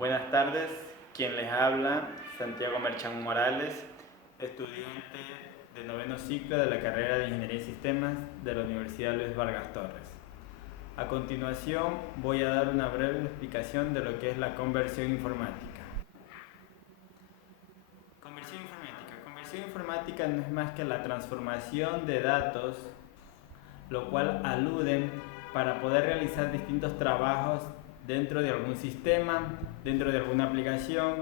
Buenas tardes, quien les habla, Santiago Merchán Morales, estudiante de noveno ciclo de la carrera de Ingeniería y Sistemas de la Universidad Luis Vargas Torres. A continuación voy a dar una breve explicación de lo que es la conversión informática. Conversión informática no es más que la transformación de datos, lo cual aluden para poder realizar distintos trabajos dentro de algún sistema, dentro de alguna aplicación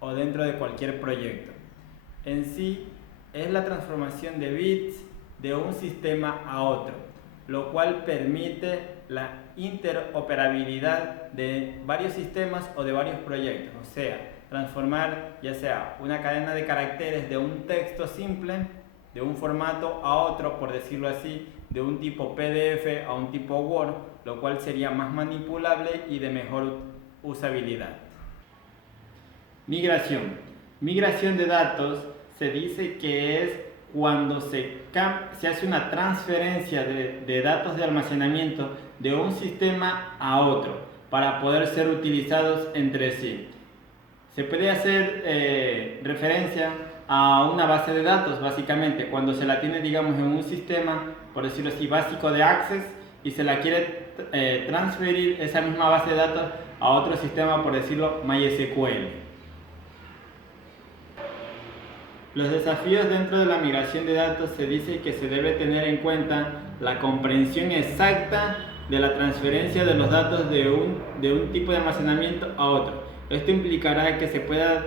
o dentro de cualquier proyecto. En sí, es la transformación de bits de un sistema a otro, lo cual permite la interoperabilidad de varios sistemas o de varios proyectos, o sea, transformar ya sea una cadena de caracteres de un texto simple, de un formato a otro, por decirlo así, de un tipo PDF a un tipo Word, lo cual sería más manipulable y de mejor usabilidad. Migración de datos se dice que es cuando se hace una transferencia de datos de almacenamiento de un sistema a otro para poder ser utilizados entre sí. Se puede hacer referencia a una base de datos, básicamente, cuando se la tiene, digamos, en un sistema, por decirlo así, básico de Access, y se la quiere transferir esa misma base de datos a otro sistema, por decirlo, MySQL. Los desafíos dentro de la migración de datos se dice que se debe tener en cuenta la comprensión exacta de la transferencia de los datos de un tipo de almacenamiento a otro. Esto implicará que se pueda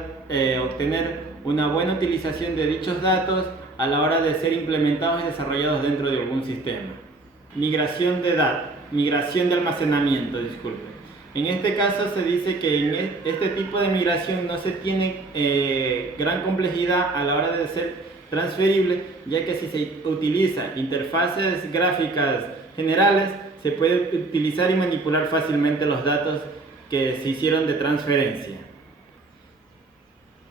obtener una buena utilización de dichos datos a la hora de ser implementados y desarrollados dentro de algún sistema. Migración de almacenamiento, disculpe. En este caso se dice que en este tipo de migración no se tiene gran complejidad a la hora de ser transferible, ya que si se utiliza interfaces gráficas generales, se puede utilizar y manipular fácilmente los datos que se hicieron de transferencia.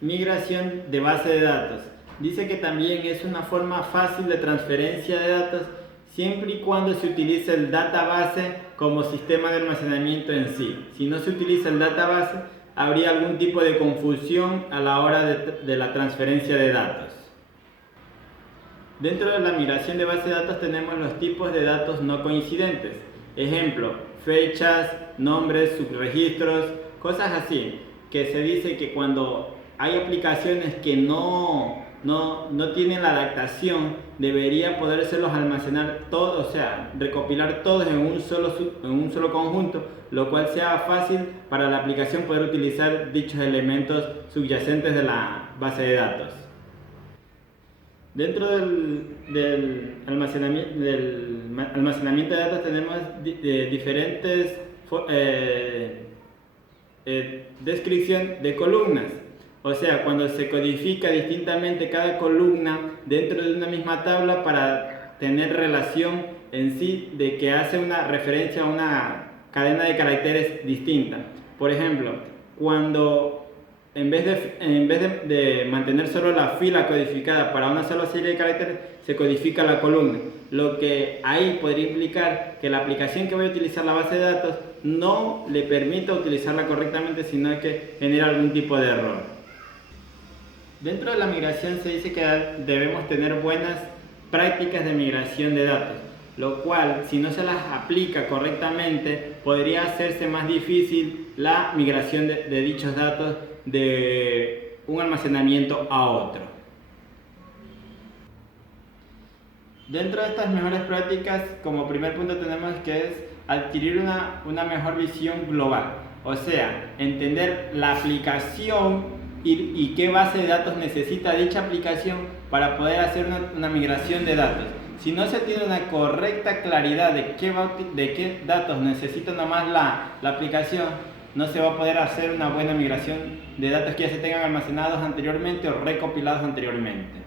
Migración de base de datos. Dice que también es una forma fácil de transferencia de datos siempre y cuando se utilice el database como sistema de almacenamiento en sí. Si no se utiliza el database, habría algún tipo de confusión a la hora de la transferencia de datos. Dentro de la migración de base de datos tenemos los tipos de datos no coincidentes. Ejemplo, fechas, nombres, subregistros, cosas así, que se dice que cuando hay aplicaciones que no tienen la adaptación, debería podérselos almacenar todos, o sea, recopilar todos en un solo conjunto, lo cual sea fácil para la aplicación poder utilizar dichos elementos subyacentes de la base de datos. Dentro del almacenamiento de datos tenemos diferentes descripción de columnas. O sea, cuando se codifica distintamente cada columna dentro de una misma tabla para tener relación en sí de que hace una referencia a una cadena de caracteres distinta. Por ejemplo, cuando en vez de mantener solo la fila codificada para una sola serie de caracteres, se codifica la columna. Lo que ahí podría implicar que la aplicación que voy a utilizar la base de datos no le permita utilizarla correctamente, sino que genera algún tipo de error. Dentro de la migración se dice que debemos tener buenas prácticas de migración de datos, lo cual, si no se las aplica correctamente, podría hacerse más difícil la migración de dichos datos de un almacenamiento a otro. Dentro de estas mejores prácticas, como primer punto tenemos que es adquirir una mejor visión global, o sea, entender la aplicación y qué base de datos necesita dicha aplicación para poder hacer una migración de datos. Si no se tiene una correcta claridad de qué datos necesita nomás la aplicación, no se va a poder hacer una buena migración de datos que ya se tengan almacenados anteriormente o recopilados anteriormente.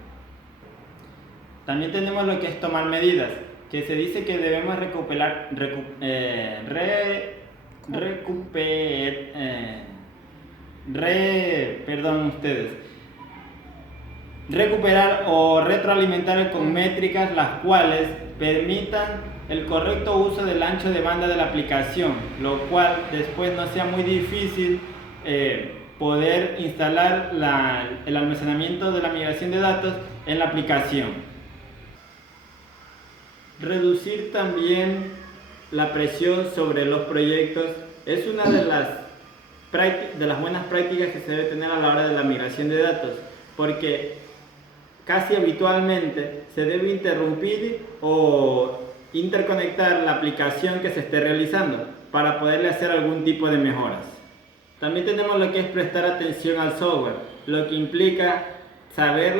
También tenemos lo que es tomar medidas, que se dice que debemos recuperar o retroalimentar con métricas las cuales permitan el correcto uso del ancho de banda de la aplicación, lo cual después no sea muy difícil poder instalar el almacenamiento de la migración de datos en la aplicación. Reducir también la presión sobre los proyectos es una de las buenas prácticas que se debe tener a la hora de la migración de datos, porque casi habitualmente se debe interrumpir o interconectar la aplicación que se esté realizando para poderle hacer algún tipo de mejoras. También tenemos lo que es prestar atención al software, lo que implica saber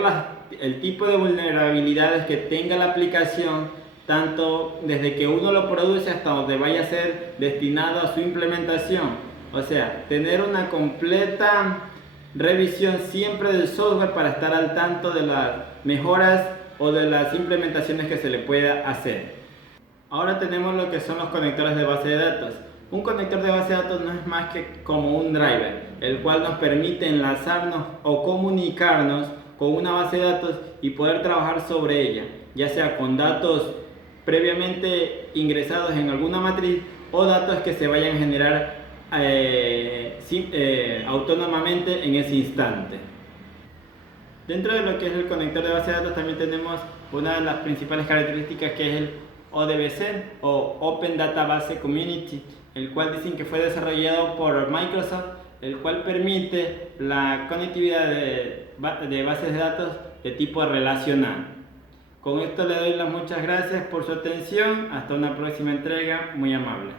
el tipo de vulnerabilidades que tenga la aplicación, tanto desde que uno lo produce hasta donde vaya a ser destinado a su implementación. O sea, tener una completa revisión siempre del software para estar al tanto de las mejoras o de las implementaciones que se le pueda hacer. Ahora tenemos lo que son los conectores de base de datos. Un conector de base de datos no es más que como un driver, el cual nos permite enlazarnos o comunicarnos con una base de datos y poder trabajar sobre ella, ya sea con datos previamente ingresados en alguna matriz o datos que se vayan a generar autónomamente en ese instante. Dentro de lo que es el conector de base de datos también tenemos una de las principales características, que es el ODBC o Open Database Community, el cual dicen que fue desarrollado por Microsoft, el cual permite la conectividad de bases de datos de tipo relacional. Con esto le doy las muchas gracias por su atención. Hasta una próxima entrega. Muy amable.